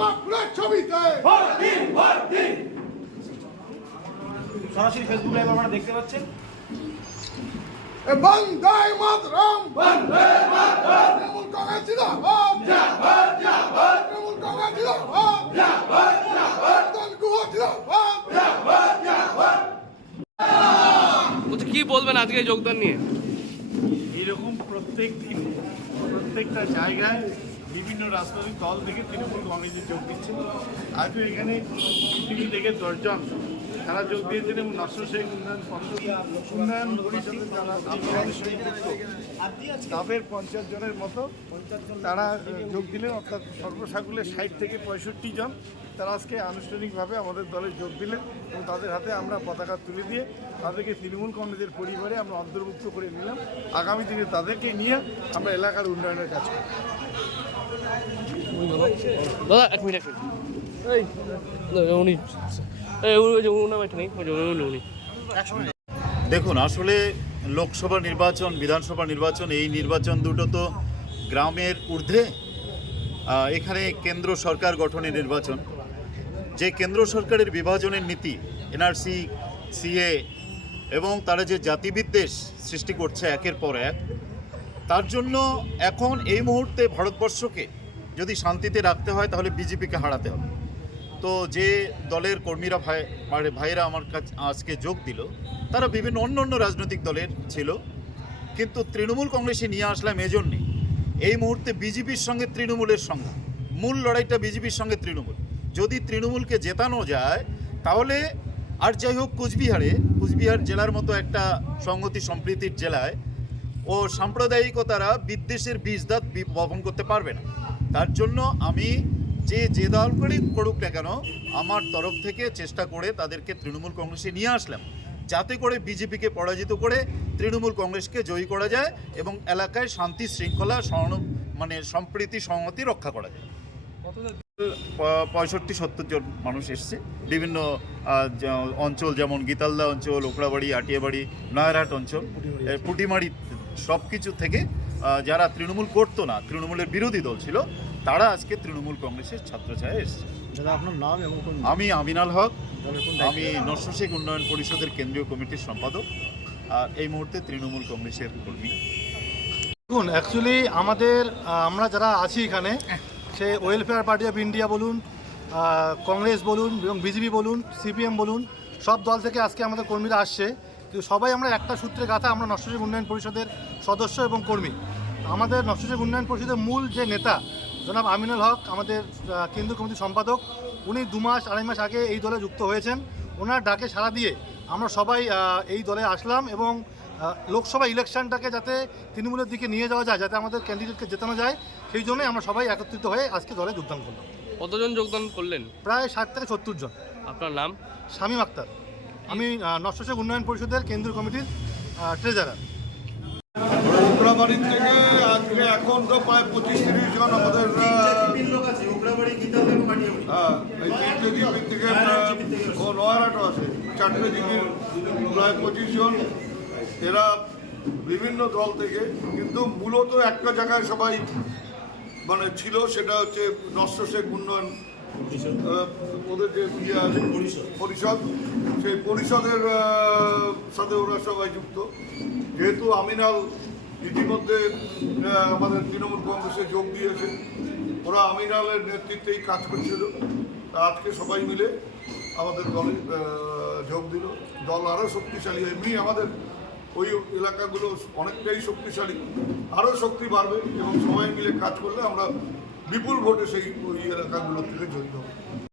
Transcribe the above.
বাপুরের ছবিতে। সরাসরি Facebook live আপনারা দেখতে পাচ্ছেন। বন্দে মাতরম। বন্দে মাতরম। তৃণমূল কংগ্রেস জিন্দাবাদ। জিন্দাবাদ জিন্দাবাদ। তৃণমূল কংগ্রেস কি বলবেন আজকে যোগদান নিয়ে? এরকম প্রত্যেক দিন প্রত্যেকটা জায়গায় বিভিন্ন রাজনৈতিক দল থেকে তৃণমূল কংগ্রেসে যোগ দিচ্ছে আজও এখানে পৃথিবী থেকে দশজন তারা যোগ দিয়েছেন এবং নশো শেখ উন্নয়ন উন্নয়ন পরিষদের তাদের পঞ্চাশ জনের মতো তারা যোগ দিলেন, অর্থাৎ সর্বসাকুলের ষাট থেকে পঁয়ষট্টি জন তারা আজকে আনুষ্ঠানিকভাবে আমাদের দলে যোগ দিলেন এবং তাদের হাতে আমরা পতাকা তুলে দিয়ে তাদেরকে তৃণমূল কংগ্রেসের পরিবারে আমরা অন্তর্ভুক্ত করে নিলাম। আগামী দিনে তাদেরকে নিয়ে আমরা এলাকার উন্নয়নের কাজ করব। দেখুন, আসলে লোকসভা নির্বাচন, বিধানসভা নির্বাচন, এই নির্বাচন দুটো তো গ্রামের ঊর্ধ্বে। এখানে কেন্দ্র সরকার গঠনের নির্বাচন। যে কেন্দ্র সরকারের বিভাজনের নীতি, এনআরসি, সিএ এবং তারা যে জাতিবিদ্বেষ সৃষ্টি করছে একের পর এক তার জন্য এখন এই মুহূর্তে ভারতবর্ষকে যদি শান্তিতে রাখতে হয়, তাহলে বিজেপিকে হারাতে হবে। তো যে দলের কর্মীরা ভাই মানে ভাইয়েরা আমার কাছে, আজকে যোগ দিল, তারা বিভিন্ন অন্য অন্য রাজনৈতিক দলের ছিল। কিন্তু তৃণমূল কংগ্রেসে নিয়ে আসলাম এজন্যে এই মুহূর্তে বিজেপির সঙ্গে তৃণমূলের সংঘাত। মূল লড়াইটা বিজেপির সঙ্গে তৃণমূল। যদি তৃণমূলকে জেতানো যায়, তাহলে আর যাই হোক, কুচবিহারে, কুচবিহার জেলার মতো একটা সংহতি সম্প্রীতির জেলায় ও সাম্প্রদায়িকতারা বিদ্বেষের বীজদাত বপন করতে পারবে না। তার জন্য আমি যে যে দল করেই করুক না কেন আমার তরফ থেকে চেষ্টা করে তাদেরকে তৃণমূল কংগ্রেসে নিয়ে আসলাম। যাতে করে বিজেপিকে পরাজিত করে তৃণমূল কংগ্রেসকে জয়ী করা যায় এবং এলাকায় শান্তি শৃঙ্খলা সহন মানে সম্প্রীতি সংহতি রক্ষা করা যায়। পঁয়ষট্টি সত্তর জন মানুষ এসছে। বিভিন্ন অঞ্চল যেমন গীতালদা অঞ্চল ওকড়াবাড়ি আটিয়াবাড়ি নয়ারহাট অঞ্চল পুটিমারি সব কিছু থেকে যারা তৃণমূল করতো না তৃণমূলের বিরোধী দল ছিল তারা আজকে তৃণমূল কংগ্রেসের ছাত্র ছাত্রছায়া এসছে। দাদা আপনার নাম এবং আমি আমিনাল হক আমি নরসশেখ উন্নয়ন পরিষদের কেন্দ্রীয় কমিটির সম্পাদক আর এই মুহূর্তে তৃণমূল কংগ্রেসের কর্মী। দেখুন অ্যাকচুয়ালি আমাদের আমরা যারা আছি এখানে সে ওয়েলফেয়ার পার্টি অফ ইন্ডিয়া বলুন কংগ্রেস বলুন এবং বিজেপি বলুন সিপিএম বলুন সব দল থেকে আজকে আমাদের কর্মীরা আসছে। কিন্তু সবাই আমরা একটা সূত্রে গাথা আমরা নষ্টশীল উন্নয়ন পরিষদের সদস্য এবং কর্মী। আমাদের নষ্টশীল উন্নয়ন পরিষদের মূল যে নেতা জনাব আমিনুল হক আমাদের কেন্দ্রীয় কমিটির সম্পাদক উনি দু মাস আড়াই মাস আগে এই দলে যুক্ত হয়েছেন। ওনার ডাকে সাড়া দিয়ে আমরা সবাই এই দলে আসলাম এবং লোকসভা ইলেকশনটাকে যাতে তৃণমূলের দিকে নিয়ে যাওয়া যায় যাতে আমাদের ক্যান্ডিডেটকে জেতানো যায় সেই জন্যই আমরা সবাই একত্রিত হয়ে আজকে দলে যোগদান করলাম। কতজন যোগদান করলেন? প্রায় ষাট থেকে সত্তর জন। আপনার নাম? শামীম আক্তার। আমি নশ্বশেখ উন্নয়ন পরিষদের কেন্দ্রীয় কমিটির ট্রেজারার ওকড়াবাড়ির থেকে আজকে এখন তো প্রায় পঁচিশ তিরিশ জন আমাদের হ্যাঁ, আছে। চারটে জিপির প্রায় পঁচিশ জন। এরা বিভিন্ন দল থেকে কিন্তু মূলত একটা জায়গায় সবাই মানে ছিল সেটা হচ্ছে নষ্ট শেখ উন্নয়ন ওদের যে ইয়ে আছে পরিষদ। সেই পরিষদের সাথে ওরা সবাই যুক্ত। যেহেতু আমিনাল ইতিমধ্যে আমাদের তৃণমূল কংগ্রেসে যোগ দিয়েছে ওরা আমিনালের নেতৃত্বেই কাজ করছিল। আজকে সবাই মিলে আমাদের দলে যোগ দিল। দল আরও শক্তিশালী এমনি আমাদের ওই এলাকাগুলো অনেকটাই শক্তিশালী। আরও শক্তি বাড়বে এবং সবাই মিলে কাজ করলে আমরা বিপুল ভোটে সেই এলাকাগুলো থেকে জয়ী হব।